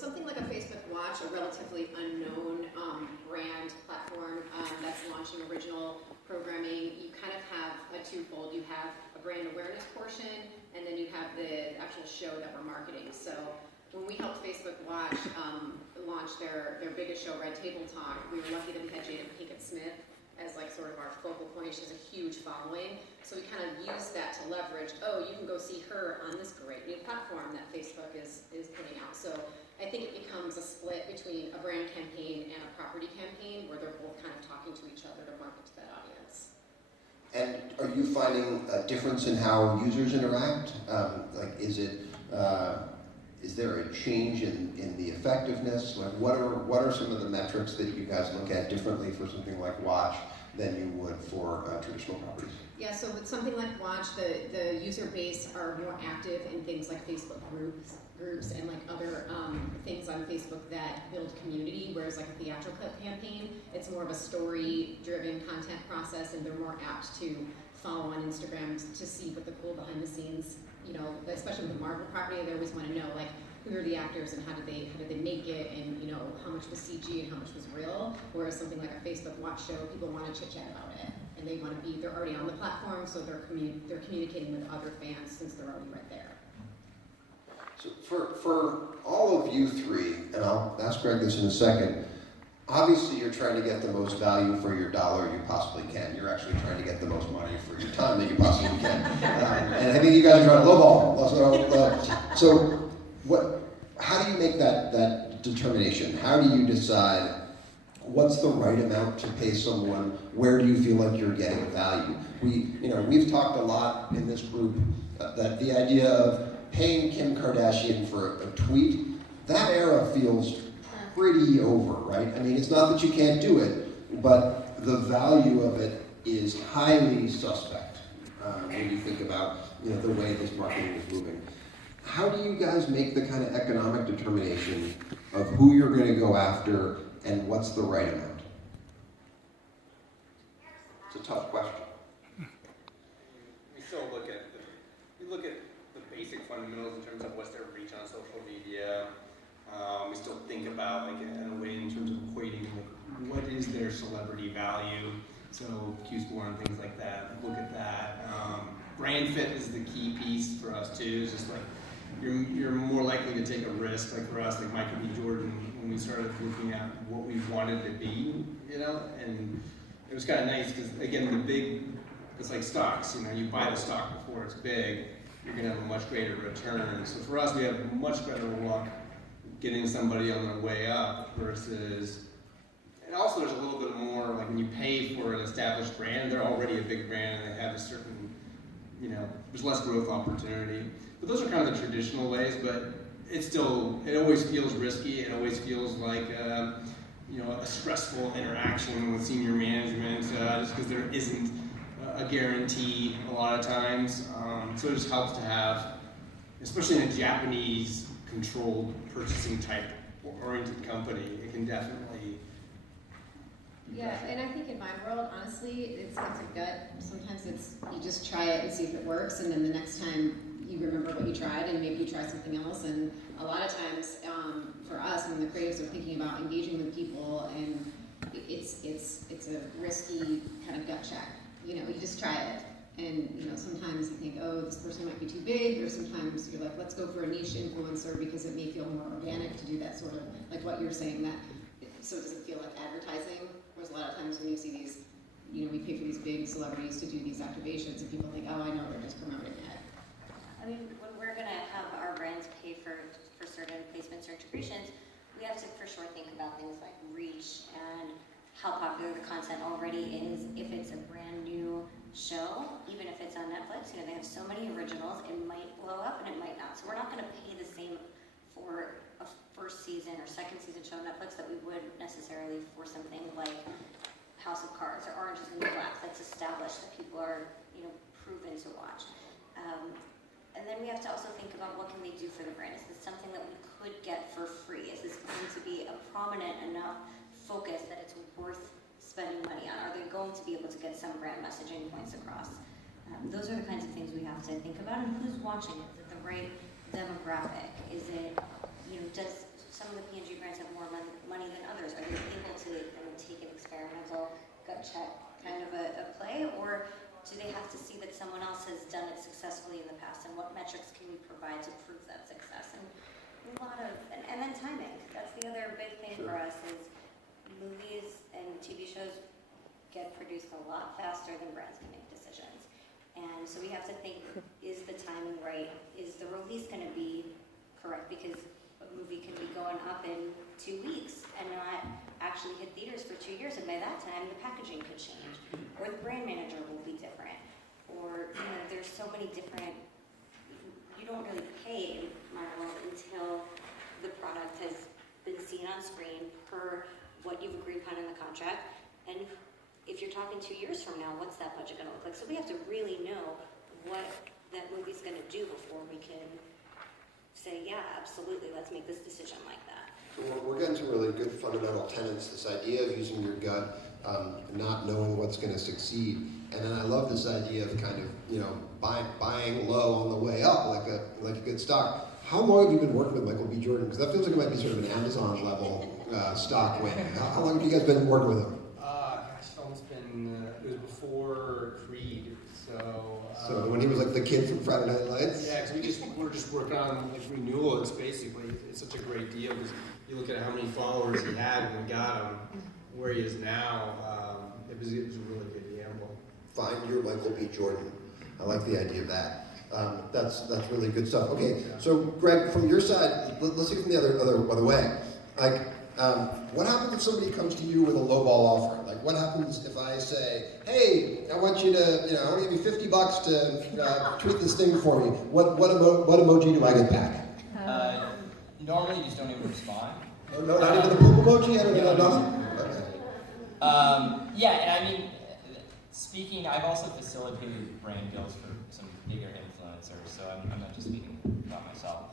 something like a Facebook Watch, a relatively unknown brand platform that's launching original programming, you kind of have a twofold. You have a brand awareness portion, and then you have the actual show that we're marketing. So when we helped Facebook Watch launch their biggest show, Red Table Talk, we were lucky that we had Jada Pinkett Smith as like sort of our focal point. She has a huge following. So we kind of used that to leverage, oh, you can go see her on this great new platform that Facebook is putting out. So I think it becomes a split between a brand campaign and a property campaign where they're both kind of talking to each other to market to that audience. And are you finding a difference in how users interact? Is there a change in the effectiveness? Like, what are some of the metrics that you guys look at differently for something like Watch than you would for traditional properties? Yeah, so with something like Watch, the user base are more active in things like Facebook groups and like other things on Facebook that build community, whereas like a theatrical campaign, it's more of a story-driven content process, and they're more apt to follow on Instagram to see what the cool behind the scenes, you know, especially with the Marvel property, they always want to know like who are the actors and how did they make it, and you know how much was CG and how much was real. Whereas something like a Facebook Watch show, people want to chit chat about it, and they want to be, they're already on the platform, so they're communicating with other fans since they're already right there. So for all of you three, and I'll ask Greg this in a second, obviously you're trying to get the most value for your dollar you possibly can. You're actually trying to get the most money for your time that you possibly can. And I think you guys are trying to lowball. So how do you make that determination? How do you decide what's the right amount to pay someone? Where do you feel like you're getting value? We've talked a lot in this group that the idea of paying Kim Kardashian for a tweet, that era feels pretty over, right? I mean, it's not that you can't do it, but the value of it is highly suspect when you think about the way this marketing is moving. How do you guys make the kind of economic determination of who you're going to go after and what's the right amount? It's a tough question. We still look at the basic fundamentals in terms of what's their reach on social media. We still think about in a way in terms of equating what is their celebrity value. So Q-score and things like that. Look at that. Brand fit is the key piece for us too. It's just like you're more likely to take a risk. Like for us, like Michael B. Jordan, when we started looking at what we wanted to be, and it was kind of nice because again, it's like stocks. You buy the stock before it's big, you're gonna have a much greater return. So for us, we have much better luck getting somebody on their way up versus, and also there's a little bit more, like when you pay for an established brand, they're already a big brand and they have a certain, there's less growth opportunity. But those are kind of the traditional ways, but it always feels risky. It always feels like, a stressful interaction with senior management just because there isn't a guarantee a lot of times. So it just helps to have, especially in a Japanese controlled purchasing type oriented company, it can definitely. Yeah, and I think in my world, honestly, it's a gut. Sometimes you just try it and see if it works, and then the next time you remember what you tried, and maybe you try something else. And a lot of times, for us, when the creatives are thinking about engaging with people, and it's a risky kind of gut check. You just try it. And sometimes you think, oh, this person might be too big, or sometimes you're like, let's go for a niche influencer because it may feel more organic to do that sort of, like what you're saying, so it doesn't feel like advertising. Whereas a lot of times when you see these, we pay for these big celebrities to do these activations, and people think, oh, I know, they're just promoting it. I mean, when we're going to have our brands pay for certain placements or integrations, we have to for sure think about things like reach and how popular the content already is. If it's a brand new show, even if it's on Netflix, they have so many originals, it might blow up and it might not. So we're not going to pay the same for a first season or second season show on Netflix that we would necessarily for something like House of Cards or Orange is the New Black that's established that people are, proven to watch. And then we have to also think about what can they do for the brand. Is this something that we could get for free? Is this going to be a prominent enough focus that it's worth spending money on? Are they going to be able to get some brand messaging points across? Those are the kinds of things we have to think about. And who's watching it? Is it the right demographic? Is it, some of the P&G brands have more money than others. Are they able to kind of take an experimental gut check kind of a play, or do they have to see that someone else has done it successfully in the past, and what metrics can we provide to prove that success? And a lot of, and then timing. That's the other big thing for us is movies and TV shows get produced a lot faster than brands can make decisions. And so we have to think, is the timing right? Is the release going to be correct? Because a movie can be going up in 2 weeks and not actually hit theaters for 2 years. And by that time, the packaging could change. Or the brand manager will be different. Or, you know, there's so many different, you don't really pay in my world until the product has been seen on screen per what you've agreed upon in the contract. And if you're talking 2 years from now, what's that budget going to look like? So we have to really know what that movie's going to do before we can say, yeah, absolutely, let's make this decision like that. So we're getting to really good fundamental tenets, this idea of using your gut, not knowing what's going to succeed. And then I love this idea of kind of, you know, buying low on the way up, like a good stock. How long have you been working with Michael B. Jordan? Because that feels like it might be sort of an Amazon level stock win. How long have you guys been working with him? Gosh, it's been, it was before Creed, so. So when he was like the kid from Friday Night Lights? Yeah, because we're just working on like renewal. It's basically, it's such a great deal because you look at how many followers he had when we got him, where he is now. It was a really good gamble. Find your Michael B. Jordan. I like the idea of that. That's really good stuff. Okay, so Greg, from your side, let's see from the other way. Like, what happens if somebody comes to you with a lowball offer? Like, what happens if I say, "Hey, I want you to, you know, I want to give you $50 to tweet this thing for me. What emoji do I get back?" Normally, you just don't even respond. No, not even the poop emoji. I don't know nothing. Okay. Yeah, and I mean, speaking, I've also facilitated brand deals for some bigger influencers, so I'm not just speaking about myself.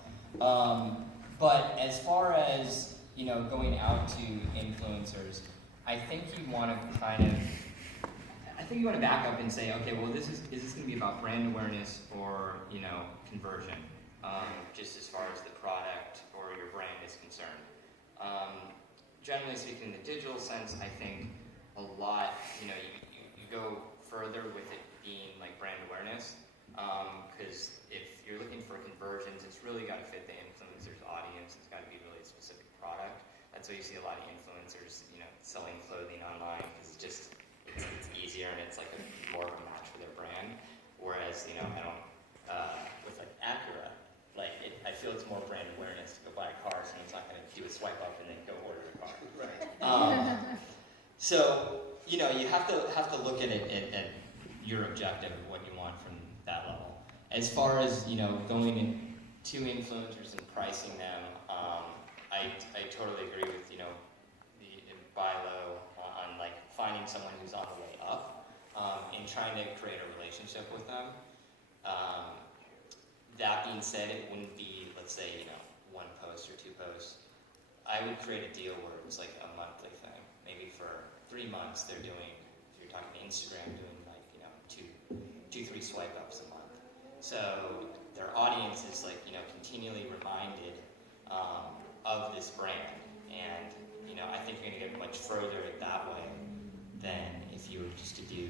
But as far as, you know, going out to influencers, I think you want to back up and say, okay, well, is this going to be about brand awareness or, you know, conversion, just as far as the product or your brand is concerned. Generally speaking, in the digital sense, I think a lot, you know, you go further with it being like brand awareness, because if you're looking for conversions, it's really got to fit the influencer's audience. It's got to be really a specific product. That's why you see a lot of influencers, you know, selling clothing online because it's easier and it's like more of a match for their brand. Whereas, you know, I don't with like Acura, I feel it's more brand awareness to go buy a car, so it's not going to do a swipe up and then go order a car. Right. So, you know, you have to look at it at your objective of what you want from that level. As far as, you know, going to influencers and pricing them, I totally agree with, you know, the buy low on like finding someone who's on the way up and trying to create a relationship with them. That being said, it wouldn't be, let's say, you know, 1 post or 2 posts. I would create a deal where it was like a monthly thing. Maybe for 3 months they're doing, if you're talking to Instagram, doing like, you know, 2-3 swipe ups a month. So their audience is like, you know, continually reminded of this brand. And, you know, I think you're gonna get much further that way than if you were just to do